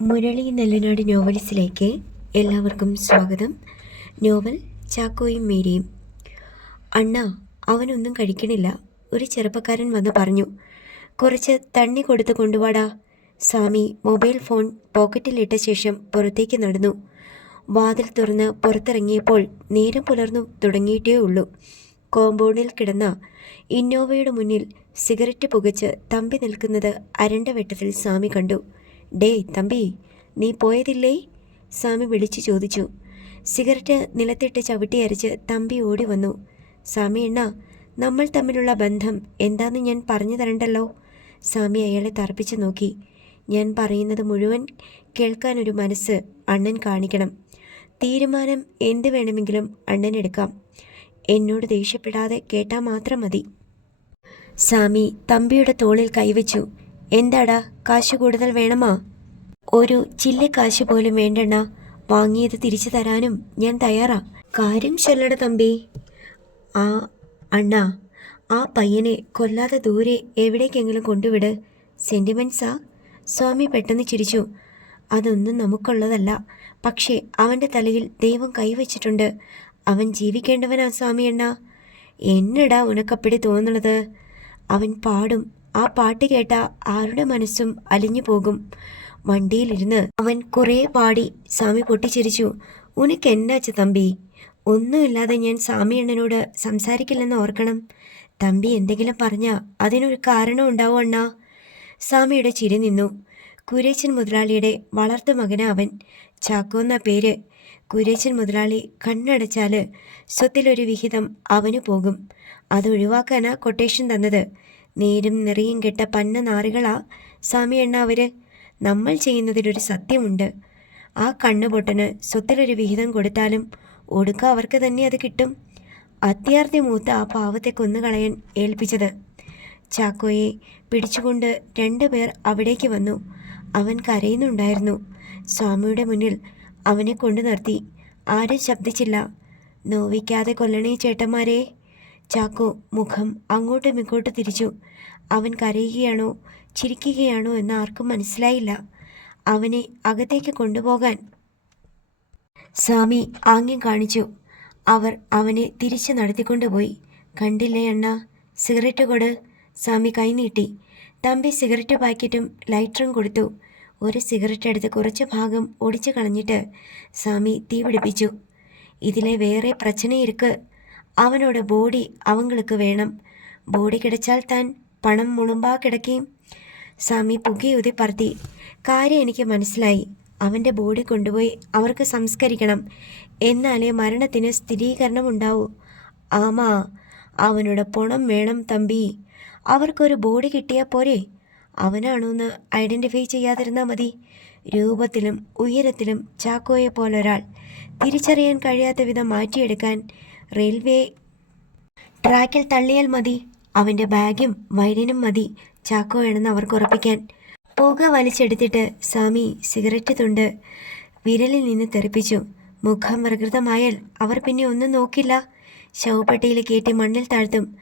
മുരളി നെല്ലനാട് നോവൽസിലേക്ക് എല്ലാവർക്കും സ്വാഗതം. നോവൽ ചാക്കോയും മേരിയും. അണ്ണ അവനൊന്നും കഴിക്കണില്ല. ഒരു ചെറുപ്പക്കാരൻ വന്ന് പറഞ്ഞു കുറച്ച് തണ്ണി കൊടുത്ത് കൊണ്ടുവാടാ. സ്വാമി മൊബൈൽ ഫോൺ പോക്കറ്റിലിട്ട ശേഷം പുറത്തേക്ക് നടന്നു. വാതിൽ തുറന്ന് പുറത്തിറങ്ങിയപ്പോൾ നേരം പുലർന്നു തുടങ്ങിയിട്ടേ ഉള്ളൂ. കോമ്പൗണ്ടിൽ കിടന്ന ഇന്നോവയുടെ മുന്നിൽ സിഗരറ്റ് പുകച്ച് തമ്പി നിൽക്കുന്നത് അരണ്ട വെട്ടത്തിൽ സ്വാമി കണ്ടു. ഡേ തമ്പി നീ പോയതില്ലേ? സ്വാമി വിളിച്ചു ചോദിച്ചു. സിഗരറ്റ് നിലത്തിട്ട് ചവിട്ടി അരച്ച് തമ്പി ഓടി വന്നു. സ്വാമി എണ്ണ നമ്മൾ തമ്മിലുള്ള ബന്ധം എന്താന്ന് ഞാൻ പറഞ്ഞു തരണ്ടല്ലോ? സ്വാമി അയാളെ തറപ്പിച്ചു നോക്കി. ഞാൻ പറയുന്നത് മുഴുവൻ കേൾക്കാനൊരു മനസ്സ് അണ്ണൻ കാണിക്കണം. തീരുമാനം എന്ത് വേണമെങ്കിലും അണ്ണൻ എടുക്കാം. എന്നോട് ദേഷ്യപ്പെടാതെ കേട്ടാൽ മാത്രം മതി. സാമി തമ്പിയുടെ തോളിൽ കൈവച്ചു. എന്താടാ കാശ് കൂടുതൽ വേണമാ? ഒരു ചില്ല കാശ് പോലും വേണ്ടണ്ണ. വാങ്ങിയത് തിരിച്ചു തരാനും ഞാൻ തയ്യാറാ. കാര്യം ചൊല്ലട തമ്പി. ആ അണ്ണ ആ പയ്യനെ കൊല്ലാതെ ദൂരെ എവിടേക്കെങ്കിലും കൊണ്ടുവിട്. സെന്റിമെന്റ്സാ? സ്വാമി പെട്ടെന്ന് ചിരിച്ചു. അതൊന്നും നമുക്കുള്ളതല്ല. പക്ഷേ അവന്റെ തലയിൽ ദൈവം കൈവച്ചിട്ടുണ്ട്. അവൻ ജീവിക്കേണ്ടവനാ സ്വാമി അണ്ണ. എന്നടാ ഉനക്കപ്പടി തോന്നുന്നത്? അവൻ പാടും ആ പാട്ട് കേട്ട ആരുടെ മനസ്സും അലിഞ്ഞു പോകും. വണ്ടിയിലിരുന്ന് അവൻ കുറേ പാടി സ്വാമി പൊട്ടിച്ചിരിച്ചു. ഉനക്ക് എന്നാച്ച തമ്പി? ഒന്നുമില്ലാതെ ഞാൻ സ്വാമി അണ്ണനോട് സംസാരിക്കില്ലെന്ന് ഓർക്കണം. തമ്പി എന്തെങ്കിലും പറഞ്ഞാ അതിനൊരു കാരണം ഉണ്ടാവോ അണ്ണാ. സ്വാമിയുടെ ചിരി നിന്നു. കുരേച്ചൻ മുതലാളിയുടെ വളർത്തു മകന അവൻ. ചാക്കോ എന്ന പേര്. കുരേച്ചൻ മുതലാളി കണ്ണടച്ചാൽ സ്വത്തിലൊരു വിഹിതം അവന് പോകും. അത് ഒഴിവാക്കാനാ കൊട്ടേഷൻ തന്നത്. നേരും നിറയും കെട്ട പന്ന നാറികളാ. സ്വാമി എണ്ണ അവർ നമ്മൾ ചെയ്യുന്നതിലൊരു സത്യമുണ്ട്. ആ കണ്ണുപൊട്ടന് സ്വത്തിലൊരു വിഹിതം കൊടുത്താലും ഒടുക്ക അവർക്ക് തന്നെ അത് കിട്ടും. അത്യാർത്ഥി മൂത്ത ആ പാവത്തെ കൊന്നുകളയാൻ ഏൽപ്പിച്ചത്. ചാക്കോയെ പിടിച്ചുകൊണ്ട് രണ്ടുപേർ അവിടേക്ക് വന്നു. അവൻ കരയുന്നുണ്ടായിരുന്നു. സ്വാമിയുടെ മുന്നിൽ അവനെ കൊണ്ടു നിർത്തി. ആരും ശബ്ദിച്ചില്ല. നോവിക്കാതെ കൊല്ലണേ ചേട്ടന്മാരെ. ചാക്കോ മുഖം അങ്ങോട്ടും ഇങ്ങോട്ടും തിരിച്ചു. അവൻ കരയുകയാണോ ചിരിക്കുകയാണോ എന്ന് ആർക്കും മനസ്സിലായില്ല. അവനെ അകത്തേക്ക് കൊണ്ടുപോകാൻ സ്വാമി ആംഗ്യം കാണിച്ചു. അവർ അവനെ തിരിച്ചു നടത്തിക്കൊണ്ടുപോയി. കണ്ടില്ലേ അണ്ണ സിഗരറ്റ് കൊട്. സ്വാമി കൈനീട്ടി തമ്പി സിഗരറ്റ് പാക്കറ്റും ലൈറ്ററും കൊടുത്തു. ഒരു സിഗരറ്റ് എടുത്ത് കുറച്ച് ഭാഗം ഒടിച്ചു കളഞ്ഞിട്ട് സ്വാമി തീ പിടിപ്പിച്ചു. ഇതിലെ വേറെ പ്രശ്നയിരിക്ക് അവനോട് ബോഡി അവങ്ങൾക്ക് വേണം. ബോഡി കിടച്ചാൽ താൻ പണം മുളുമ്പാ കിടക്കുകയും സ്വാമി പുകയൂതി പറത്തി. കാര്യം എനിക്ക് മനസ്സിലായി. അവന്റെ ബോഡി കൊണ്ടുപോയി അവർക്ക് സംസ്കരിക്കണം. എന്നാലേ മരണത്തിന് സ്ഥിരീകരണം ഉണ്ടാവൂ ആമാ അവനോട് പണം വേണം തമ്പി. അവർക്കൊരു ബോഡി കിട്ടിയാൽ പോരെ. അവനാണോന്ന് ഐഡന്റിഫൈ ചെയ്യാതിരുന്നാൽ മതി. രൂപത്തിലും ഉയരത്തിലും ചാക്കോയെ പോലൊരാൾ. തിരിച്ചറിയാൻ കഴിയാത്ത വിധം മാറ്റിയെടുക്കാൻ റെയിൽവേ ട്രാക്കിൽ തള്ളിയാൽ മതി. അവന്റെ ബാഗും വയലിനും മതി. ചാക്കോ ആണെന്ന് അവർക്ക് ഉറപ്പിക്കാൻ. പുക വലിച്ചെടുത്തിട്ട് സ്വാമി സിഗരറ്റ് തുണ്ട് വിരലിൽ നിന്ന് തെറിപ്പിച്ചു. മുഖം പ്രകൃതമായാൽ അവർ പിന്നെ ഒന്നും നോക്കില്ല. ശവപ്പെട്ടിയിൽ കയറ്റി മണ്ണിൽ താഴ്ത്തും.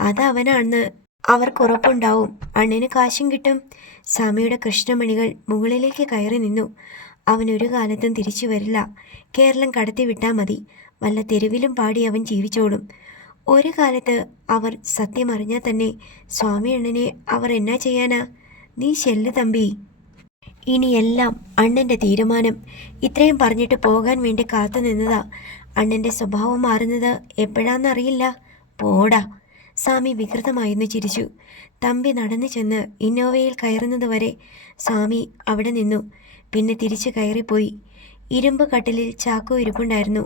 അത് അവനാണെന്ന് അവർക്ക് ഉറപ്പുണ്ടാവും. അണ്ണന് കാശും കിട്ടും. സ്വാമിയുടെ കൃഷ്ണമണികൾ മുകളിലേക്ക് കയറി നിന്നു. അവൻ ഒരു കാലത്തും തിരിച്ചു വരില്ല. കേരളം കടത്തി വിട്ടാൽ മതി. വല്ല തെരുവിലും പാടി അവൻ ജീവിച്ചോളും. ഒരു കാലത്ത് അവർ സത്യം അറിഞ്ഞാൽ തന്നെ സ്വാമി അണ്ണനെ അവർ എന്നാ ചെയ്യാനാ? നീ ചെല്ല് തമ്പി. ഇനിയെല്ലാം അണ്ണന്റെ തീരുമാനം. ഇത്രയും പറഞ്ഞിട്ട് പോകാൻ വേണ്ടി കാത്തു നിന്നതാ. അണ്ണന്റെ സ്വഭാവം മാറുന്നത് എപ്പോഴാണെന്നറിയില്ല പോടാ. സ്വാമി വികൃതമായിരുന്നു ചിരിച്ചു. തമ്പി നടന്നു ചെന്ന് ഇന്നോവയിൽ കയറുന്നതുവരെ സ്വാമി അവിടെ നിന്നു. പിന്നെ തിരിച്ചു കയറിപ്പോയി. ഇരുമ്പ് കട്ടിലിൽ ചാക്കോ ഇരിപ്പുണ്ടായിരുന്നു.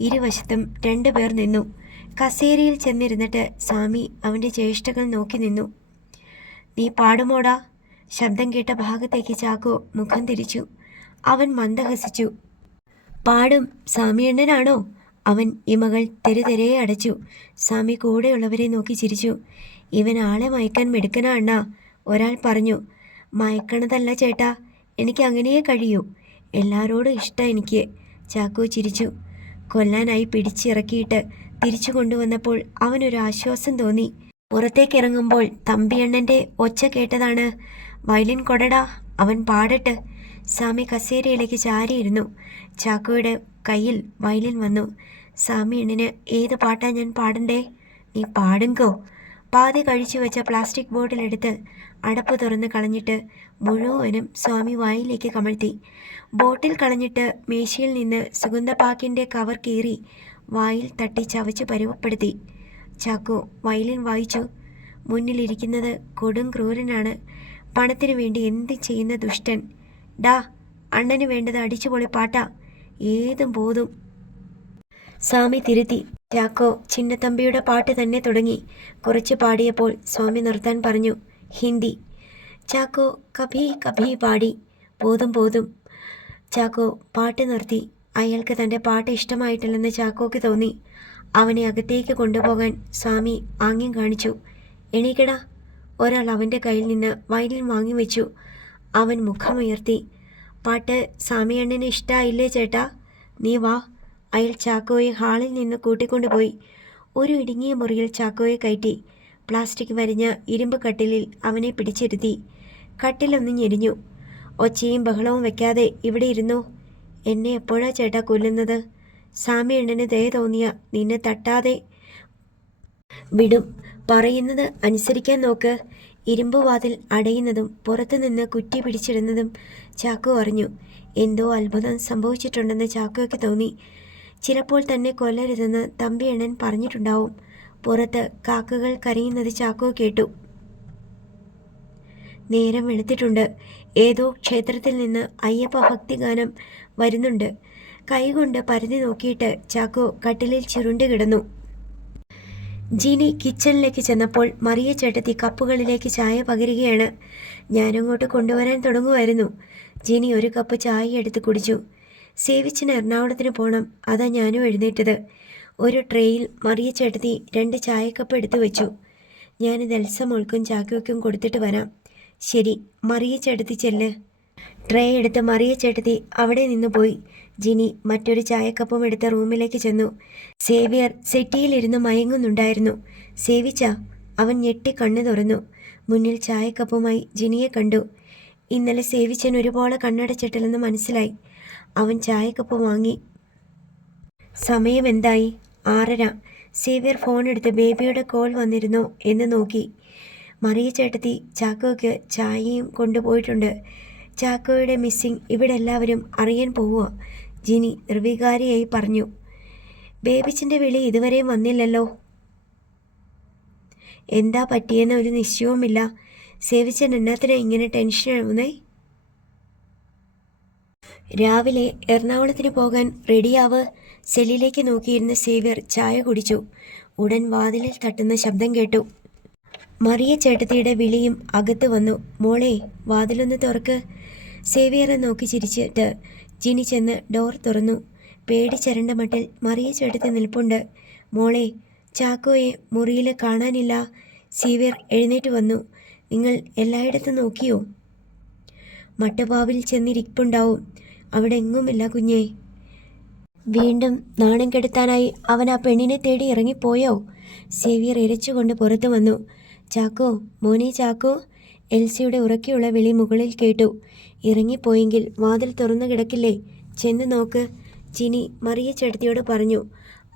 ഇരുവശത്തും രണ്ടുപേർ നിന്നു. കസേരയിൽ ചെന്നിരുന്നിട്ട് സ്വാമി അവന്റെ ചേഷ്ടകൾ നോക്കി നിന്നു. നീ പാടുമോടാ? ശബ്ദം കേട്ട ഭാഗത്തേക്ക് ചാക്കോ മുഖം തിരിച്ചു. അവൻ മന്ദഹസിച്ചു. പാടും. സ്വാമിയണ്ണനാണോ? അവൻ ഇമകൾ തെരുതെരെ അടച്ചു. സ്വാമി കൂടെയുള്ളവരെ നോക്കി ചിരിച്ചു. ഇവൻ ആളെ മയക്കാൻ മിടുക്കനാ അണ്ണാ ഒരാൾ പറഞ്ഞു. മയക്കണതല്ല ചേട്ടാ എനിക്ക് അങ്ങനെയേ കഴിയൂ. എല്ലാവരോടും ഇഷ്ടം എനിക്ക് ചാക്കോ ചിരിച്ചു. കൊല്ലാനായി പിടിച്ചിറക്കിയിട്ട് തിരിച്ചു കൊണ്ടുവന്നപ്പോൾ അവനൊരു ആശ്വാസം തോന്നി. പുറത്തേക്കിറങ്ങുമ്പോൾ തമ്പിയണ്ണന്റെ ഒച്ച കേട്ടതാണ്. വയലിൻ കൊടട അവൻ പാടട്ട്. സ്വാമി കസേരയിലേക്ക് ചാരിയിരുന്നു. ചാക്കോയുടെ കയ്യിൽ വയലിൻ വന്നു. സ്വാമി എണ്ണിന് ഏത് പാട്ടാ ഞാൻ പാടണ്ടേ? നീ പാടുങ്കോ? പാതി കഴിച്ചു വെച്ച പ്ലാസ്റ്റിക് ബോട്ടിലെടുത്ത് അടപ്പ് തുറന്ന് കളഞ്ഞിട്ട് മുഴുവനും സ്വാമി വായിലേക്ക് കമഴ്ത്തി. ബോട്ടിൽ കളഞ്ഞിട്ട് മേശയിൽ നിന്ന് സുഗന്ധപാക്കിന്റെ കവർ കീറി വായിൽ തട്ടി ചവച്ച് പരുവപ്പെടുത്തി. ചാക്കോ വയലിൻ വായിച്ചു. മുന്നിലിരിക്കുന്നത് കൊടും ക്രൂരനാണ്. പണത്തിനു വേണ്ടി എന്ത് ചെയ്യുന്ന ദുഷ്ടൻ? ഡാ അണ്ണന് വേണ്ടത് അടിച്ചുപൊളി പാട്ടാ. ഏതും പോതും. സ്വാമി തിരുത്തി. ചാക്കോ ചിന്നത്തമ്പിയുടെ പാട്ട് തന്നെ തുടങ്ങി. കുറച്ച് പാടിയപ്പോൾ സ്വാമി നിർത്താൻ പറഞ്ഞു. ഹിന്ദി. ചാക്കോ കഭി കഭി പാടി. പോതും പോതും. ചാക്കോ പാട്ട് നിർത്തി. അയാൾക്ക് തന്റെ പാട്ട് ഇഷ്ടമായിട്ടില്ലെന്ന് ചാക്കോക്ക് തോന്നി. അവനെ അകത്തേക്ക് കൊണ്ടുപോകാൻ സ്വാമി ആംഗ്യം കാണിച്ചു. എണീക്കടാ. ഒരാൾ അവന്റെ കയ്യിൽ നിന്ന് വയലിൻ വാങ്ങി വെച്ചു. അവൻ മുഖമുയർത്തി. പാട്ട് സ്വാമിയണ്ണന് ഇഷ്ടമായില്ലേ ചേട്ടാ? നീ വാ. അയാൾ ചാക്കോയെ ഹാളിൽ നിന്ന് കൂട്ടിക്കൊണ്ടുപോയി. ഒരു ഇടുങ്ങിയ മുറിയിൽ ചാക്കോയെ കയറ്റി. പ്ലാസ്റ്റിക് വരിഞ്ഞ ഇരുമ്പ് കട്ടിലിൽ അവനെ പിടിച്ചിരുത്തി. കട്ടിലൊന്ന് ഞെരിഞ്ഞു. ഒച്ചയും ബഹളവും വെക്കാതെ ഇവിടെ ഇരുന്നു. എന്നെ എപ്പോഴാ ചേട്ടാ കൊല്ലുന്നത്? സാമി എണ്ണന് ദയ തോന്നിയ നിന്നെ തട്ടാതെ വിടും. പറയുന്നത് അനുസരിക്കാൻ നോക്ക്. ഇരുമ്പ് വാതിൽ അടയുന്നതും പുറത്തുനിന്ന് കുറ്റി പിടിച്ചിടുന്നതും ചാക്കു അറിഞ്ഞു. എന്തോ അത്ഭുതം സംഭവിച്ചിട്ടുണ്ടെന്ന് ചാക്കോയ്ക്ക് തോന്നി. ചിലപ്പോൾ തന്നെ കൊല്ലരുതെന്ന് തമ്പിയണ്ണൻ പറഞ്ഞിട്ടുണ്ടാവും. പുറത്ത് കാക്കകൾ കരയുന്നത് ചാക്കോ കേട്ടു. നേരം വെളുത്തിട്ടുണ്ട് ഏതോ ക്ഷേത്രത്തിൽ നിന്ന് അയ്യപ്പ ഭക്തിഗാനം വരുന്നുണ്ട്. കൈകൊണ്ട് പരതി നോക്കിയിട്ട് ചാക്കോ കട്ടിലിൽ ചുരുണ്ട് കിടന്നു. ജിനി കിച്ചണിലേക്ക് ചെന്നപ്പോൾ മറിയ ചേട്ടത്തി കപ്പുകളിലേക്ക് ചായ പകരുകയാണ്. ഞാനങ്ങോട്ട് കൊണ്ടുവരാൻ തുടങ്ങുമായിരുന്നു. ജിനി ഒരു കപ്പ് ചായ എടുത്ത് കുടിച്ചു. സേവിച്ചിന് എറണാകുളത്തിന് പോകണം അതാ ഞാനും എഴുന്നേറ്റത്. ഒരു ട്രേയിൽ മറിയ ചേട്ടത്തി രണ്ട് ചായക്കപ്പ് എടുത്തു വെച്ചു. ഞാൻ എൽസ മോൾക്കും ചാക്കോയ്ക്കും കൊടുത്തിട്ട് വരാം. ശരി മറിയ ചേട്ടത്തി ചെല്ല്. ട്രേ എടുത്ത് മറിയ ചേട്ടത്തി അവിടെ നിന്ന് പോയി. ജിനി മറ്റൊരു ചായക്കപ്പും എടുത്ത റൂമിലേക്ക് ചെന്നു. സേവിയർ സെറ്റിയിലിരുന്ന് മയങ്ങുന്നുണ്ടായിരുന്നു. സേവിച്ച അവൻ ഞെട്ടി കണ്ണു തുറന്നു. മുന്നിൽ ചായക്കപ്പുമായി ജിനിയെ കണ്ടു. ഇന്നലെ സേവിച്ചൻ ഒരുപോലെ കണ്ണടച്ചിട്ടില്ലെന്ന് മനസ്സിലായി. അവൻ ചായക്കപ്പ് വാങ്ങി. സമയം എന്തായി? ആറര. സേവിയർ ഫോൺ എടുത്ത് ബേബിയുടെ കോൾ വന്നിരുന്നോ എന്ന് നോക്കി. മറിയ ചേട്ടത്തി ചാക്കോയ്ക്ക് ചായയും കൊണ്ടുപോയിട്ടുണ്ട്. ചാക്കോയുടെ മിസ്സിംഗ് ഇവിടെ എല്ലാവരും അറിയാൻ പോവുക ജിനി നിർവികാരിയായി പറഞ്ഞു. ബേബിച്ചിന്റെ വിളി ഇതുവരെയും വന്നില്ലല്ലോ. എന്താ പറ്റിയെന്ന ഒരു നിശ്ചയവുമില്ല. സേവിച്ചൻ എന്നാത്തിനാ ഇങ്ങനെ ടെൻഷൻ ആവുന്നേ രാവിലെ എറണാകുളത്തിന് പോകാൻ റെഡിയാവ് സെല്ലിലേക്ക് നോക്കിയിരുന്ന സേവ്യർ ചായ കുടിച്ചു. ഉടൻ വാതിലിൽ തട്ടുന്ന ശബ്ദം കേട്ടു. മറിയ ചേട്ടത്തിയുടെ വിളിയും അകത്ത് വന്നു. മോളെ വാതിലൊന്ന് തുറക്ക്. സേവിയറെ നോക്കി ചിരിച്ചിട്ട് ജിനി ചെന്ന് ഡോർ തുറന്നു. പേടിച്ചരണ്ട മട്ടിൽ മറിയ ചേട്ടത്തി നിൽപ്പുണ്ട്. മോളെ ചാക്കോയെ മുറിയിൽ കാണാനില്ല. സേവിയർ എഴുന്നേറ്റ് വന്നു. നിങ്ങൾ എല്ലായിടത്തും നോക്കിയോ? മട്ടപാവിൽ ചെന്നിരിപ്പുണ്ടാവും. അവിടെ എങ്ങുമില്ല കുഞ്ഞേ. വീണ്ടും നാണം കെടുത്താനായി അവൻ ആ പെണ്ണിനെ തേടി ഇറങ്ങിപ്പോയോ? സേവിയർ ഇരച്ചുകൊണ്ട് പുറത്തു വന്നു. ചാക്കോ മോനെ ചാക്കോ എൽസിയുടെ ഉറക്കെയുള്ള വിളി മുകളിൽ കേട്ടു. ഇറങ്ങിപ്പോയെങ്കിൽ വാതിൽ തുറന്നു കിടക്കില്ലേ? ചെന്ന് നോക്ക് ചിനി മറിയ ചേട്ടത്തിയോട് പറഞ്ഞു.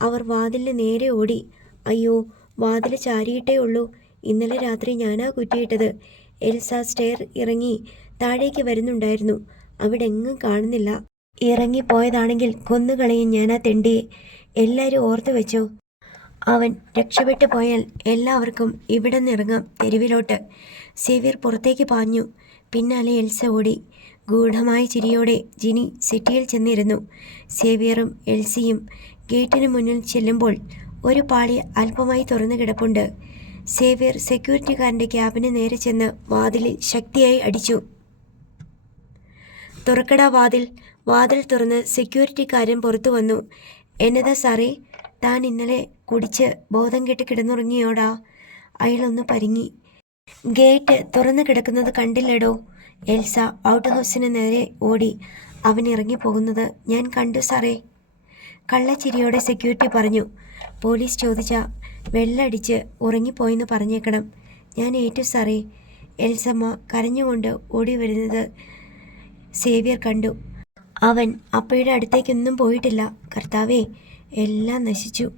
അവർ വാതിലിന് നേരെ ഓടി. അയ്യോ വാതിൽ ചാരിയിട്ടേ ഉള്ളൂ. ഇന്നലെ രാത്രി ഞാനാ കുറ്റിയിട്ടത്. എൽസ സ്റ്റെയർ ഇറങ്ങി താഴേക്ക് വരുന്നുണ്ടായിരുന്നു. അവിടെ എങ്ങും കാണുന്നില്ല. ഇറങ്ങിപ്പോയതാണെങ്കിൽ കൊന്നുകളയും ഞാനാ തെണ്ടിയെ. എല്ലാവരും ഓർത്തു വെച്ചോ അവൻ രക്ഷപ്പെട്ടു പോയാൽ എല്ലാവർക്കും ഇവിടെ നിന്നിറങ്ങാം തെരുവിലോട്ട്. സേവ്യർ പുറത്തേക്ക് പാഞ്ഞു. പിന്നാലെ എൽസ ഓടി. ഗൂഢമായ ചിരിയോടെ ജിനി സിറ്റിയിൽ ചെന്നിരുന്നു. സേവിയറും എൽസിയും ഗേറ്റിന് മുന്നിൽ ചെല്ലുമ്പോൾ ഒരു പാളി അല്പമായി തുറന്നു കിടപ്പുണ്ട്. സേവ്യർ സെക്യൂരിറ്റിക്കാരന്റെ ക്യാബിന് നേരെ ചെന്ന് വാതിലിൽ ശക്തിയായി അടിച്ചു. തുറക്കടാ വാതിൽ. വാതിൽ തുറന്ന് സെക്യൂരിറ്റിക്കാരൻ പുറത്തു വന്നു. എന്നതാ സാറേ? താൻ ഇന്നലെ കുടിച്ച് ബോധം കെട്ടി കിടന്നുറങ്ങിയോടാ? അയാളൊന്ന് പരിങ്ങി. ഗേറ്റ് തുറന്നു കിടക്കുന്നത് കണ്ടില്ലടോ. എൽസ ഔട്ട് ഹൗസിന് നേരെ ഓടി. അവൻ ഇറങ്ങിപ്പോകുന്നത് ഞാൻ കണ്ടു സാറേ. കള്ളച്ചിരിയോടെ സെക്യൂരിറ്റി പറഞ്ഞു. പോലീസ് ചോദിച്ച വെള്ളടിച്ച് ഉറങ്ങിപ്പോയെന്ന് പറഞ്ഞേക്കണം. ഞാൻ ഏറ്റു സാറേ. എൽസമ്മ കരഞ്ഞുകൊണ്ട് ഓടി വരുന്നത് സേവ്യർ കണ്ടു. അവൻ അപ്പയുടെ അടുത്തേക്കൊന്നും പോയിട്ടില്ല. കർത്താവേ എല്ലാം നശിച്ചു.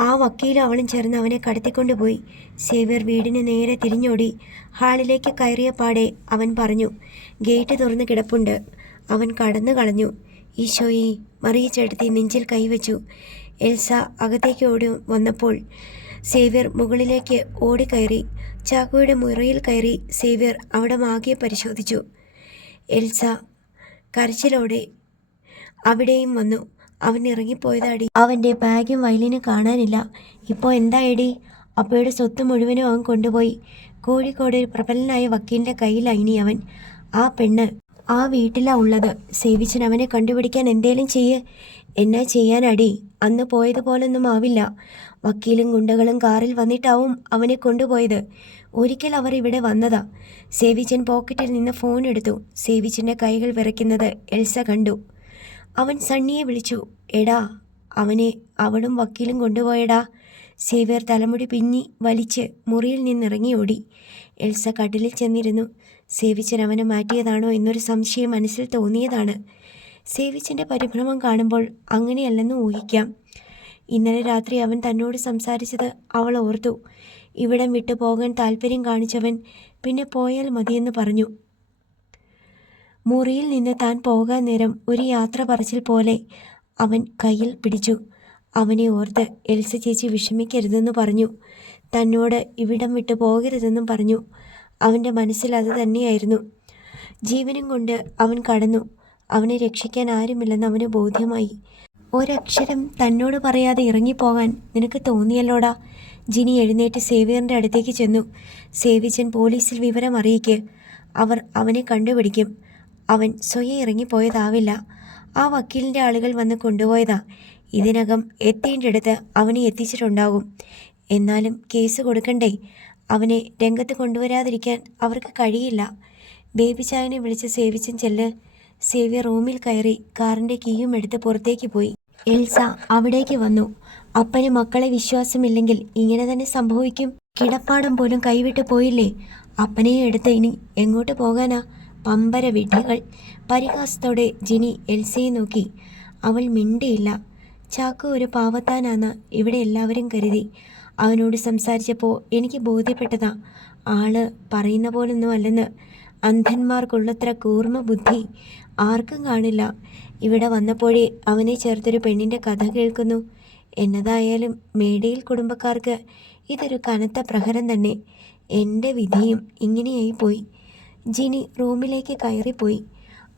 ആ വക്കീൽ അവളും ചേർന്ന് അവനെ കടത്തിക്കൊണ്ടുപോയി. സേവ്യർ വീടിന് നേരെ തിരിഞ്ഞോടി. ഹാളിലേക്ക് കയറിയ പാടെ അവൻ പറഞ്ഞു ഗേറ്റ് തുറന്ന് കിടപ്പുണ്ട്. അവൻ കടന്നു കളഞ്ഞു. ഈശോയെ മറിയ ചേട്ടത്തി നെഞ്ചിൽ കൈവച്ചു. എൽസ അകത്തേക്ക് ഓടി വന്നപ്പോൾ സേവ്യർ മുകളിലേക്ക് ഓടിക്കയറി. ചാക്കോയുടെ മുറിയിൽ കയറി സേവ്യർ അവിടെ മാകിയെ പരിശോധിച്ചു. എൽസ കരച്ചിലോടെ അവിടെയും വന്നു. അവൻ ഇറങ്ങിപ്പോയതാടി അവന്റെ ബാഗും വയലിനും കാണാനില്ല. ഇപ്പോൾ എന്തായിടി? അപ്പയുടെ സ്വത്ത് മുഴുവനും അവൻ കൊണ്ടുപോയി. കോഴിക്കോട് പ്രബലനായ വക്കീലിന്റെ കയ്യിലായിനി അവൻ. ആ പെണ്ണ് ആ വീട്ടിലാ ഉള്ളത്. സേവിച്ചൻ അവനെ കണ്ടുപിടിക്കാൻ എന്തേലും ചെയ്യ്. എന്നാ ചെയ്യാനടി? അന്ന് പോയതുപോലൊന്നും ആവില്ല. വക്കീലും ഗുണ്ടകളും കാറിൽ വന്നിട്ടാവും അവനെ കൊണ്ടുപോയത്. ഒരിക്കൽ അവർ ഇവിടെ വന്നതാ. സേവിച്ചൻ പോക്കറ്റിൽ നിന്ന് ഫോൺ എടുത്തു. സേവിച്ചന്റെ കൈകൾ വിറയ്ക്കുന്നത് എൽസ കണ്ടു. അവൻ സണ്ണിയെ വിളിച്ചു എടാ അവനെ അവളും വക്കീലും കൊണ്ടുപോയടാ. സേവ്യർ തലമുടി പിഞ്ഞി വലിച്ച് മുറിയിൽ നിന്നിറങ്ങി ഓടി. എൽസ കട്ടിലിൽ ചെന്നിരുന്നു. സേവിച്ചൻ അവനെ മാറ്റിയതാണോ എന്നൊരു സംശയം മനസ്സിൽ തോന്നിയതാണ്. സേവിച്ചന്റെ പരിഭ്രമം കാണുമ്പോൾ അങ്ങനെയല്ലെന്ന് ഊഹിക്കാം. ഇന്നലെ രാത്രി അവൻ തന്നോട് സംസാരിച്ചത് അവൾ ഓർത്തു. ഇവിടം വിട്ടു പോകാൻ താല്പര്യം കാണിച്ചവൻ പിന്നെ പോയാൽ മതിയെന്ന് പറഞ്ഞു. മുറിയിൽ നിന്ന് താൻ പോകാൻ നേരം ഒരു യാത്ര പറച്ചിൽ പോലെ അവൻ കയ്യിൽ പിടിച്ചു. അവനെ ഓർത്ത് എൽസ ചേച്ചി വിഷമിക്കരുതെന്ന് പറഞ്ഞു. തന്നോട് ഇവിടം വിട്ടു പോകരുതെന്നും പറഞ്ഞു. അവന്റെ മനസ്സിൽ അത് തന്നെയായിരുന്നു. ജീവനും കൊണ്ട് അവൻ കടന്നു. അവനെ രക്ഷിക്കാൻ ആരുമില്ലെന്ന് അവന് ബോധ്യമായി. ഒരക്ഷരം തന്നോട് പറയാതെ ഇറങ്ങിപ്പോകാൻ നിനക്ക് തോന്നിയല്ലോടാ? ജിനി എഴുന്നേറ്റ് സേവിയറിന്റെ അടുത്തേക്ക് ചെന്നു. സേവിച്ചൻ പോലീസിൽ വിവരം അറിയിക്ക്. അവർ അവനെ കണ്ടുപിടിക്കും. അവൻ സ്വയം ഇറങ്ങിപ്പോയതാവില്ല. ആ വക്കീലിന്റെ ആളുകൾ വന്ന് കൊണ്ടുപോയതാ. ഇതിനകം എത്തേണ്ടടുത്ത് അവനെ എത്തിച്ചിട്ടുണ്ടാകും. എന്നാലും കേസ് കൊടുക്കണ്ടേ? അവനെ രംഗത്ത് കൊണ്ടുവരാതിരിക്കാൻ അവർക്ക് കഴിയില്ല. ബേബി ചായനെ വിളിച്ച് സേവിച്ചൻ ചെല്ല്. സേവ്യ റൂമിൽ കയറി കാറിന്റെ കീയും എടുത്ത് പുറത്തേക്ക് പോയി. എൽസ അവിടേക്ക് വന്നു. അപ്പന് മക്കളെ വിശ്വാസമില്ലെങ്കിൽ ഇങ്ങനെ തന്നെ സംഭവിക്കും. കിടപ്പാടം പോലും കൈവിട്ട് പോയില്ലേ? അപ്പനെ എടുത്ത് ഇനി എങ്ങോട്ട് പോകാനാ? പമ്പര വിഡ്ഢികൾ. പരിഹാസത്തോടെ ജിനി എൽസയെ നോക്കി. അവൾ മിണ്ടിയില്ല. ചാക്കോ ഒരു പാവത്താനാന്ന് ഇവിടെ എല്ലാവരും കരുതി. അവനോട് സംസാരിച്ചപ്പോൾ എനിക്ക് ബോധ്യപ്പെട്ടതാ. ആൾ പറയുന്ന പോലൊന്നും അല്ലെന്ന്. അന്ധന്മാർക്കുള്ളത്ര കൂർമ്മ ബുദ്ധി ആർക്കും കാണില്ല. ഇവിടെ വന്നപ്പോഴേ അവനെ ചേർത്തൊരു പെണ്ണിന്റെ കഥ കേൾക്കുന്നു. എന്നതായാലും മേടയിൽ കുടുംബക്കാർക്ക് ഇതൊരു കനത്ത പ്രഹരം തന്നെ. എന്റെ വിധിയും ഇങ്ങനെയായി പോയി ജിനി റൂമിലേക്ക് കയറിപ്പോയി.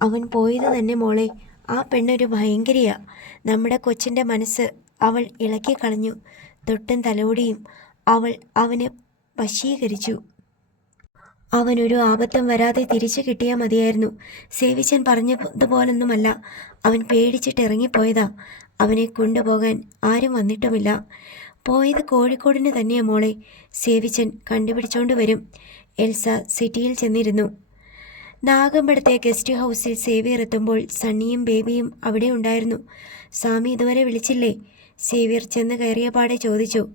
അവൻ പോയത് തന്നെ മോളെ. ആ പെണ്ണൊരു ഭയങ്കരിയാ. നമ്മുടെ കൊച്ചിന്റെ മനസ്സ് അവൾ ഇളക്കി കളഞ്ഞു. തൊട്ടും തലോടിയും അവൾ അവനെ വശീകരിച്ചു. അവനൊരു ആപത്തം വരാതെ തിരിച്ചു കിട്ടിയാൽ മതിയായിരുന്നു. സേവിച്ചൻ പറഞ്ഞതുപോലൊന്നുമല്ല. അവൻ പേടിച്ചിട്ട് ഇറങ്ങിപ്പോയതാ. അവനെ കൊണ്ടുപോകാൻ ആരും വന്നിട്ടുമില്ല. പോയത് കോഴിക്കോടിന് തന്നെയാ മോളെ. സേവിച്ചൻ കണ്ടുപിടിച്ചോണ്ട് വരും. എൽസ സിറ്റിയിൽ ചെന്നിരുന്നു. നാഗമ്പടത്തെ ഗസ്റ്റ് ഹൗസിൽ സേവിയർ എത്തുമ്പോൾ സണ്ണിയും ബേബിയും അവിടെ ഉണ്ടായിരുന്നു. സാമി ഇതുവരെ വിളിച്ചില്ലേ? സേവിയർ ചെന്ന് കയറിയ പാടെ ചോദിച്ചു.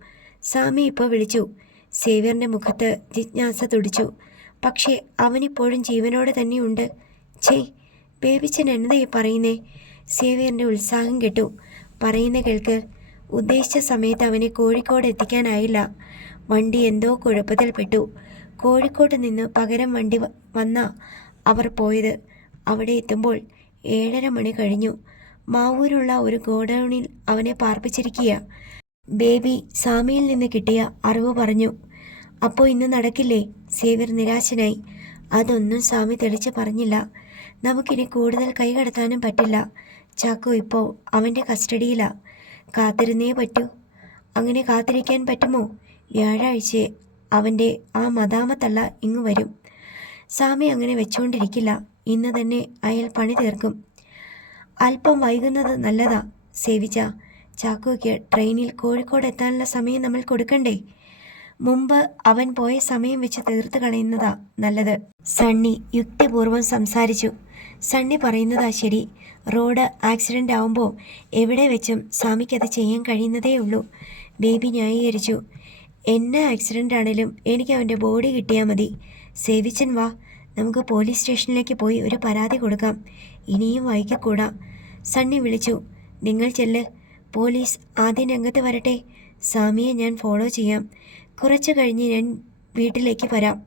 സാമി ഇപ്പോൾ വിളിച്ചു. സേവിയറിന്റെ മുഖത്ത് ജിജ്ഞാസ തുടിച്ചു. പക്ഷേ അവനിപ്പോഴും ജീവനോടെ തന്നെയുണ്ട്. ഛേ ബേബിച്ചൻ എന്നതായി പറയുന്നേ? സേവിയറിന്റെ ഉത്സാഹം കെട്ടു. പറയുന്ന കേൾക്ക് ഉദ്ദേശിച്ച സമയത്ത് അവനെ കോഴിക്കോട് എത്തിക്കാനായില്ല. വണ്ടി എന്തോ കുഴപ്പത്തിൽപ്പെട്ടു. കോഴിക്കോട്ട് നിന്ന് പകരം വണ്ടി വന്ന അവർ പോയത്. അവിടെ എത്തുമ്പോൾ ഏഴര മണി കഴിഞ്ഞു. മാവൂരുള്ള ഒരു ഗോഡൌണിൽ അവനെ പാർപ്പിച്ചിരിക്കുക. ബേബി സാമിയിൽ നിന്ന് കിട്ടിയ അറിവ് പറഞ്ഞു. അപ്പോൾ ഇന്ന് നടക്കില്ലേ സേവ്യർ നിരാശനായി. അതൊന്നും സ്വാമി തെളിച്ച് പറഞ്ഞില്ല. നമുക്കിനി കൂടുതൽ കൈകടത്താനും പറ്റില്ല. ചാക്കോ ഇപ്പോൾ അവന്റെ കസ്റ്റഡിയിലാണ് കാത്തിരുന്നേ പറ്റൂ. അങ്ങനെ കാത്തിരിക്കാൻ പറ്റുമോ? വ്യാഴാഴ്ച അവന്റെ ആ മതാമത്തള്ള ഇങ്ങ് വരും. സ്വാമി അങ്ങനെ വെച്ചുകൊണ്ടിരിക്കില്ല ഇന്ന് തന്നെ അയാൾ പണി തീർക്കും. അല്പം വൈകുന്നത് നല്ലതാ സേവിച്ച. ചാക്കോയ്ക്ക് ട്രെയിനിൽ കോഴിക്കോട് എത്താനുള്ള സമയം നമ്മൾ കൊടുക്കണ്ടേ? മുമ്പ് അവൻ പോയ സമയം വെച്ച് തീർത്ത് കളയുന്നതാ നല്ലത്. സണ്ണി യുക്തിപൂർവം സംസാരിച്ചു. സണ്ണി പറയുന്നതാ ശരി. റോഡ് ആക്സിഡന്റ് ആവുമ്പോൾ എവിടെ വെച്ചും സ്വാമിക്കത് ചെയ്യാൻ കഴിയുന്നതേ ഉള്ളൂ ബേബി ന്യായീകരിച്ചു. എന്നെ ആക്സിഡന്റ് ആണേലും എനിക്ക് അവന്റെ ബോഡി കിട്ടിയാൽ മതി. സേവിച്ചൻ വാ. നമുക്ക് പോലീസ് സ്റ്റേഷനിലേക്ക് പോയി ഒരു പരാതി കൊടുക്കാം. ഇനിയും വൈകിക്കൂടാ. സണ്ണി വിളിച്ചു. നിങ്ങൾ ചെല്ല്. പോലീസ് ആദ്യം രംഗത്ത് വരട്ടെ. സ്വാമിയെ ഞാൻ ഫോളോ ചെയ്യാം. കുറച്ച് കഴിഞ്ഞ് ഞാൻ വീട്ടിലേക്ക് വരാം.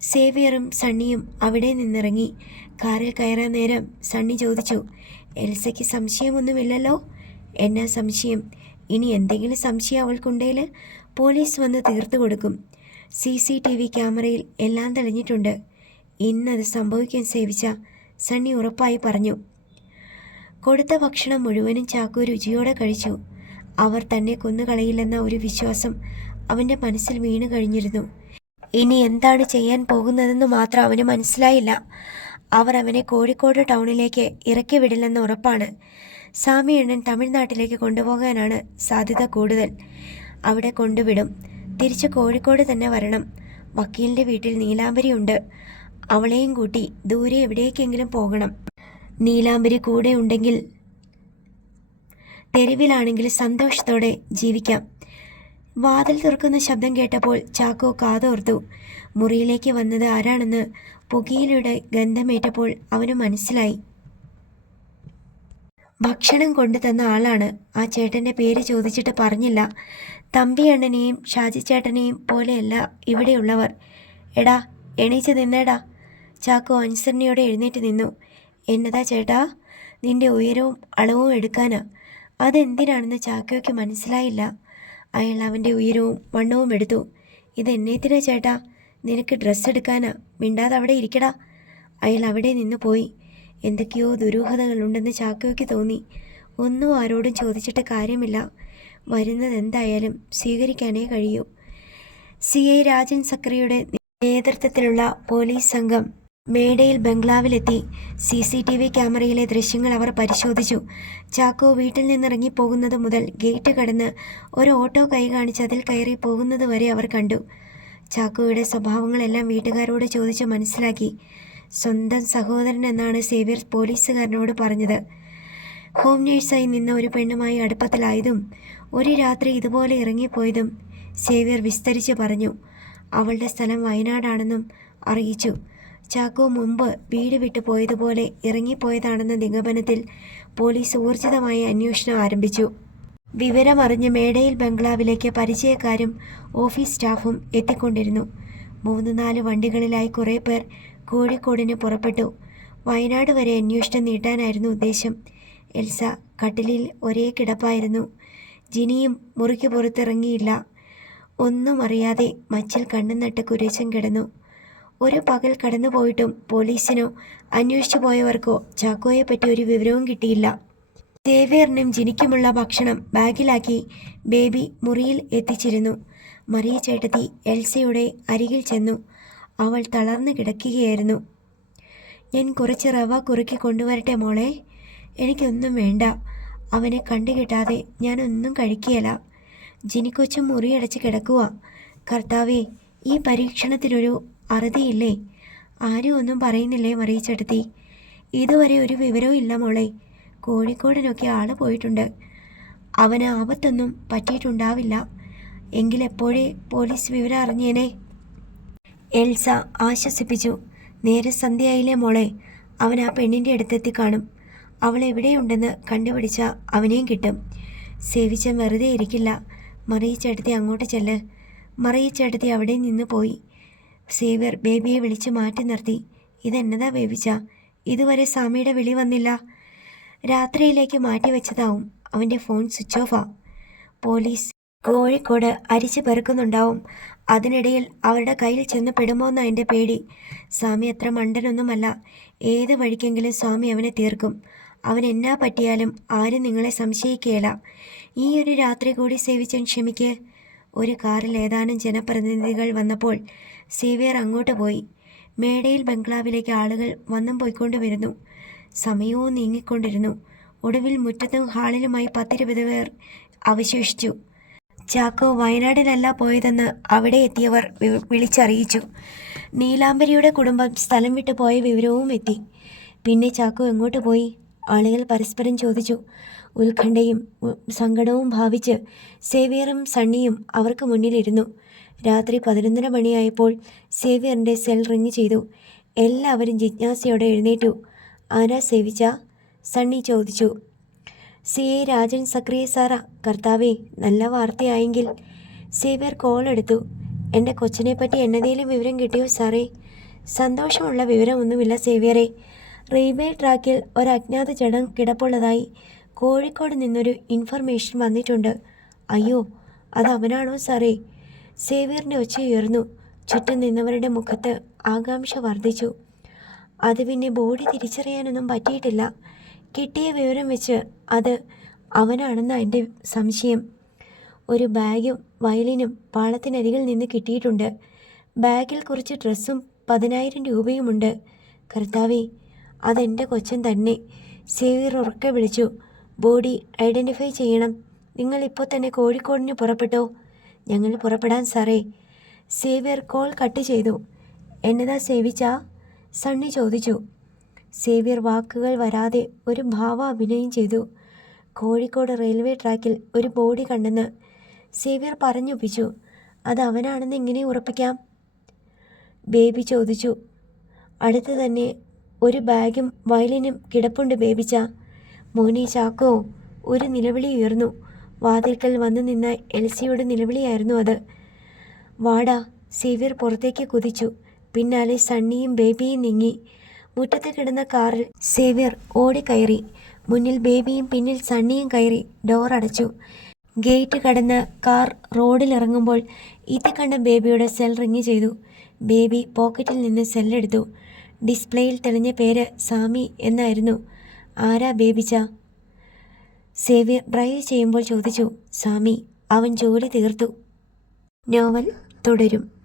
സേവിയറും സണ്ണിയും അവിടെ നിന്നിറങ്ങി. കാറിൽ കയറാൻ നേരം സണ്ണി ചോദിച്ചു എൽസയ്ക്ക് സംശയമൊന്നുമില്ലല്ലോ? എന്നാ സംശയം. ഇനി എന്തെങ്കിലും സംശയം അവൾക്കുണ്ടേൽ പോലീസ് വന്ന് തീർത്തു കൊടുക്കും. സി സി ടി വി ക്യാമറയിൽ എല്ലാം തെളിഞ്ഞിട്ടുണ്ട്. ഇന്നത് സംഭവിക്കാൻ സേവിച്ച സണ്ണി ഉറപ്പായി പറഞ്ഞു. കൊടുത്ത ഭക്ഷണം മുഴുവനും ചാക്കു രുചിയോടെ കഴിച്ചു. അവർ തന്നെ കൊന്നുകളയില്ലെന്ന ഒരു വിശ്വാസം അവന്റെ മനസ്സിൽ വീണു കഴിഞ്ഞിരുന്നു. ഇനി എന്താണ് ചെയ്യാൻ പോകുന്നതെന്ന് മാത്രം അവന് മനസ്സിലായില്ല. അവർ അവനെ കോഴിക്കോട് ടൗണിലേക്ക് ഇറക്കി വിടില്ലെന്ന് ഉറപ്പാണ്. സാമിയണ്ണൻ തമിഴ്നാട്ടിലേക്ക് കൊണ്ടുപോകാനാണ് സാധ്യത കൂടുതൽ. അവിടെ കൊണ്ടുവിടും. തിരിച്ച് കോഴിക്കോട് തന്നെ വരണം. വക്കീലിന്റെ വീട്ടിൽ നീലാംബരി ഉണ്ട്. അവളെയും കൂട്ടി ദൂരെ എവിടേക്കെങ്കിലും പോകണം. നീലാംബരി കൂടെ ഉണ്ടെങ്കിൽ തെരുവിലാണെങ്കിൽ സന്തോഷത്തോടെ ജീവിക്കാം. വാതിൽ തുറക്കുന്ന ശബ്ദം കേട്ടപ്പോൾ ചാക്കോ കാതോർത്തു. മുറിയിലേക്ക് വന്നത് ആരാണെന്ന് പുകയിലയുടെ ഗന്ധമേറ്റപ്പോൾ അവന് മനസ്സിലായി. ഭക്ഷണം കൊണ്ടു തന്ന ആളാണ്. ആ ചേട്ടന്റെ പേര് ചോദിച്ചിട്ട് പറഞ്ഞില്ല. തമ്പി അണ്ണനെയും ഷാജി ചേട്ടനെയും പോലെയല്ല ഇവിടെയുള്ളവർ. എടാ എണീച്ച് നിന്നേടാ. ചാക്കോ അനുസരണയോടെ എഴുന്നേറ്റ് നിന്നു. എന്നതാ ചേട്ടാ? നിന്റെ ഉയരവും അളവും എടുക്കാനാ. അതെന്തിനാണെന്ന് ചാക്കോയ്ക്ക് മനസ്സിലായില്ല. അയാൾ അവന്റെ ഉയരവും വണ്ണവും എടുത്തു. ഇതെന്നേത്തിനാ ചേട്ടാ? നിനക്ക് ഡ്രസ്സ് എടുക്കാനാ? മിണ്ടാതെ അവിടെ ഇരിക്കടാ. അയാൾ അവിടെ നിന്ന് പോയി. എന്തൊക്കെയോ ദുരൂഹതകളുണ്ടെന്ന് ചാക്കോയ്ക്ക് തോന്നി. ഒന്നും ആരോടും ചോദിച്ചിട്ട് കാര്യമില്ല. വരുന്നത് എന്തായാലും സ്വീകരിക്കാനേ കഴിയൂ. സി. ഐ. രാജൻ സക്രിയുടെ നേതൃത്വത്തിലുള്ള പോലീസ് സംഘം മേടയിൽ ബംഗ്ലാവിലെത്തി. സി. സി ടി വി ക്യാമറയിലെ ദൃശ്യങ്ങൾ അവർ പരിശോധിച്ചു. ചാക്കോ വീട്ടിൽ നിന്നിറങ്ങി പോകുന്നത് മുതൽ ഗേറ്റ് കടന്ന് ഒരു ഓട്ടോ കൈ കാണിച്ച് അതിൽ കയറി പോകുന്നത് വരെ അവർ കണ്ടു. ചാക്കോയുടെ സ്വഭാവങ്ങളെല്ലാം വീട്ടുകാരോട് ചോദിച്ച് മനസ്സിലാക്കി. സ്വന്തം സഹോദരൻ എന്നാണ് സേവ്യർ പോലീസുകാരനോട് പറഞ്ഞത്. ഹോം നേഴ്സായി നിന്ന ഒരു പെണ്ണുമായി അടുപ്പത്തിലായതും ഒരു രാത്രി ഇതുപോലെ ഇറങ്ങിപ്പോയതും സേവ്യർ വിസ്തരിച്ച് പറഞ്ഞു അവളുടെ സ്ഥലം വയനാടാണെന്നും അറിയിച്ചു. ചാക്കോ മുമ്പ് വീട് വിട്ടു പോയതുപോലെ ഇറങ്ങിപ്പോയതാണെന്ന നിഗമനത്തിൽ പോലീസ് ഊർജിതമായ അന്വേഷണം ആരംഭിച്ചു. വിവരമറിഞ്ഞ് മേടയിൽ ബംഗ്ലാവിലേക്ക് പരിചയക്കാരും ഓഫീസ് സ്റ്റാഫും എത്തിക്കൊണ്ടിരുന്നു. മൂന്ന് നാല് വണ്ടികളിലായി കുറേ പേർ കോഴിക്കോടിന് പുറപ്പെട്ടു. വയനാട് വരെ അന്വേഷണം നീട്ടാനായിരുന്നു ഉദ്ദേശം. എൽസ കട്ടിലിൽ ഒരേ കിടപ്പായിരുന്നു. ജിനിയും മുറിക്ക് പുറത്തിറങ്ങിയില്ല. ഒന്നും അറിയാതെ മച്ചിൽ കണ്ണുനട്ട് നട്ട് കുരച്ചൻ കിടന്നു. ഒരു പകൽ കടന്നുപോയിട്ടും പോലീസിനോ അന്വേഷിച്ചു പോയവർക്കോ ചാക്കോയെ പറ്റി ഒരു വിവരവും കിട്ടിയില്ല. ദേവേറിനും ജിനിക്കുമുള്ള ഭക്ഷണം ബാഗിലാക്കി ബേബി മുറിയിൽ എത്തിച്ചിരുന്നു. മറിയ ചേട്ടത്തി എൽസയുടെ അരികിൽ ചെന്നു. അവൾ തളർന്നു കിടക്കുകയായിരുന്നു. ഞാൻ കുറച്ച് റവ കുറുക്കി കൊണ്ടുവരട്ടെ മോളെ? എനിക്കൊന്നും വേണ്ട. അവനെ കണ്ടുകിട്ടാതെ ഞാനൊന്നും കഴിക്കുകയില്ല. ജിനിക്കൊച്ച മുറിയടച്ച് കിടക്കുക കർത്താവെ ഈ പരീക്ഷണത്തിനൊരു അറുതിയില്ലേ? ആരും ഒന്നും പറയുന്നില്ലേ മറിയിച്ചെടുത്തി? ഇതുവരെ ഒരു വിവരവും ഇല്ല മോളെ. കോഴിക്കോടിനൊക്കെ ആൾ പോയിട്ടുണ്ട്. അവന് ആപത്തൊന്നും പറ്റിയിട്ടുണ്ടാവില്ല. എങ്കിലെപ്പോഴേ പോലീസ് വിവരം അറിഞ്ഞേനെ? എൽസ ആശ്വസിപ്പിച്ചു. നേരെ സന്ധ്യയായില്ലേ മോളെ? അവൻ ആ പെണ്ണിന്റെ അടുത്തെത്തി കാണും. അവൾ എവിടെയുണ്ടെന്ന് കണ്ടുപിടിച്ച അവനെയും കിട്ടും. സേവിച്ച വെറുതെ ഇരിക്കില്ല. മറിയിച്ചെടുത്തി അങ്ങോട്ട് ചെല്ല്. മറിയിച്ചെടുത്തി അവിടെ നിന്ന് പോയി. സേവ്യർ ബേബിയെ വിളിച്ച് മാറ്റി നിർത്തി. ഇതെന്നതാ ബേബിച്ച? ഇതുവരെ സ്വാമിയുടെ വിളി വന്നില്ല. രാത്രിയിലേക്ക് മാറ്റി വെച്ചതാവും. അവന്റെ ഫോൺ സ്വിച്ച് ഓഫാ. പോലീസ് കോഴിക്കോട് അരിച്ചു പെറുക്കുന്നുണ്ടാവും. അതിനിടയിൽ അവരുടെ കയ്യിൽ ചെന്ന് പെടുമോന്ന എന്റെ പേടി. സ്വാമി അത്ര മണ്ടനൊന്നുമല്ല. ഏത് വഴിക്കെങ്കിലും സ്വാമി അവനെ തീർക്കും. അവൻ എന്നാ പറ്റിയാലും ആരും നിങ്ങളെ സംശയിക്കേല. ഈ ഒരു രാത്രി കൂടി സേവിച്ചൻ ക്ഷമിക്ക്. ഒരു കാറിൽ ഏതാനും ജനപ്രതിനിധികൾ വന്നപ്പോൾ സേവിയർ അങ്ങോട്ട് പോയി. മേടയിൽ ബംഗ്ലാവിലേക്ക് ആളുകൾ വന്നും പോയിക്കൊണ്ട് വരുന്നു. സമയവും നീങ്ങിക്കൊണ്ടിരുന്നു. ഒടുവിൽ മുറ്റത്തും ഹാളിലുമായി പത്തിരുപത് പേർ അവശേഷിച്ചു. ചാക്കോ വയനാടിലല്ല പോയതെന്ന് അവിടെ എത്തിയവർ വിളിച്ചറിയിച്ചു. നീലാംബരിയുടെ കുടുംബം സ്ഥലം വിട്ടു പോയ വിവരവും എത്തി. പിന്നെ ചാക്കോ എങ്ങോട്ട് പോയി? ആളുകൾ പരസ്പരം ചോദിച്ചു. ഉത്കണ്ഠയും സങ്കടവും ഭാവിച്ച് സേവിയറും സണ്ണിയും അവർക്ക് മുന്നിലിരുന്നു. രാത്രി പതിനൊന്നര മണിയായപ്പോൾ സേവിയറിന്റെ സെൽ റിങ് ചെയ്തു. എല്ലാവരും ജിജ്ഞാസയോടെ എഴുന്നേറ്റു. ആരാ സേവിച്ച? സണ്ണി ചോദിച്ചു. സി. എ. രാജൻ സക്രിയ സാറാ. കർത്താവേ നല്ല വാർത്തയായെങ്കിൽ. സേവിയർ കോൾ എടുത്തു. എന്റെ കൊച്ചിനെ പറ്റി എന്നതേലും വിവരം കിട്ടിയോ സാറേ? സന്തോഷമുള്ള വിവരമൊന്നുമില്ല സേവ്യറെ. റെയിൽവേ ട്രാക്കിൽ ഒരു അജ്ഞാത ജഡം കിടപ്പുള്ളതായി കോഴിക്കോട് നിന്നൊരു ഇൻഫർമേഷൻ വന്നിട്ടുണ്ട്. അയ്യോ അത് അവനാണോ സാറേ? സേവ്യറിന്റെ ഒച്ച ഉയർന്നു. ചുറ്റും നിന്നവരുടെ മുഖത്ത് ആകാംക്ഷ വർദ്ധിച്ചു. അത് പിന്നെ ബോഡി തിരിച്ചറിയാനൊന്നും പറ്റിയിട്ടില്ല. കിട്ടിയ വിവരം വെച്ച് അത് അവനാണെന്ന എന്റെ സംശയം. ഒരു ബാഗും വയലിനും പാളത്തിനരികിൽ നിന്ന് കിട്ടിയിട്ടുണ്ട്. ബാഗിൽ കുറച്ച് ഡ്രസ്സും പതിനായിരം രൂപയുമുണ്ട്. കർത്താവേ അതെന്റെ കൊച്ചൻ തന്നെ. സേവിയർ ഉറക്കെ വിളിച്ചു. ബോഡി ഐഡന്റിഫൈ ചെയ്യണം. നിങ്ങൾ ഇപ്പോൾ തന്നെ കോഴിക്കോടിന് പുറപ്പെട്ടോ? ഞങ്ങൾ പുറപ്പെടാൻ സാറേ. സേവിയർ കോൾ കട്ട് ചെയ്തു. എന്നതാ സേവിച്ച? സണ്ണി ചോദിച്ചു. സേവിയർ വാക്കുകൾ വരാതെ ഒരു ഭാവ അഭിനയം ചെയ്തു. കോഴിക്കോട് റെയിൽവേ ട്രാക്കിൽ ഒരു ബോഡി കണ്ടെന്ന് സേവിയർ പറഞ്ഞൊപ്പിച്ചു അത് അവനാണെന്ന് എങ്ങനെ ഉറപ്പിക്കാം? ബേബി ചോദിച്ചു. അടുത്ത് തന്നെ ഒരു ബാഗും വയലിനും കിടപ്പുണ്ട് ബേബിച്ച. മോനെ ചാക്കോ ഒരു നിലവിളി ഉയർന്നു. വാതിൽക്കൽ വന്നു നിന്ന എൽസിയുടെ നിലവിളിയായിരുന്നു അത്. വാടാ സേവ്യർ പുറത്തേക്ക് കുതിച്ചു. പിന്നാലെ സണ്ണിയും ബേബിയും നീങ്ങി. മുറ്റത്ത് കിടന്ന കാറിൽ സേവ്യർ ഓടിക്കയറി. മുന്നിൽ ബേബിയും പിന്നിൽ സണ്ണിയും കയറി ഡോർ അടച്ചു. ഗേറ്റ് കടന്ന് കാർ റോഡിലിറങ്ങുമ്പോൾ ഇത് കണ്ട ബേബിയുടെ സെൽ റിങ് ചെയ്തു. ബേബി പോക്കറ്റിൽ നിന്ന് സെല്ലെടുത്തു. ഡിസ്പ്ലേയിൽ തെളിഞ്ഞ പേര് സാമി എന്നായിരുന്നു. ആരാ ബേബിച്ച സേവ്യർ ഡ്രൈവ് ചെയ്യുമ്പോൾ ചോദിച്ചു സാമി അവൻ ജോലി തീർത്തു. നോവൽ തുടരും.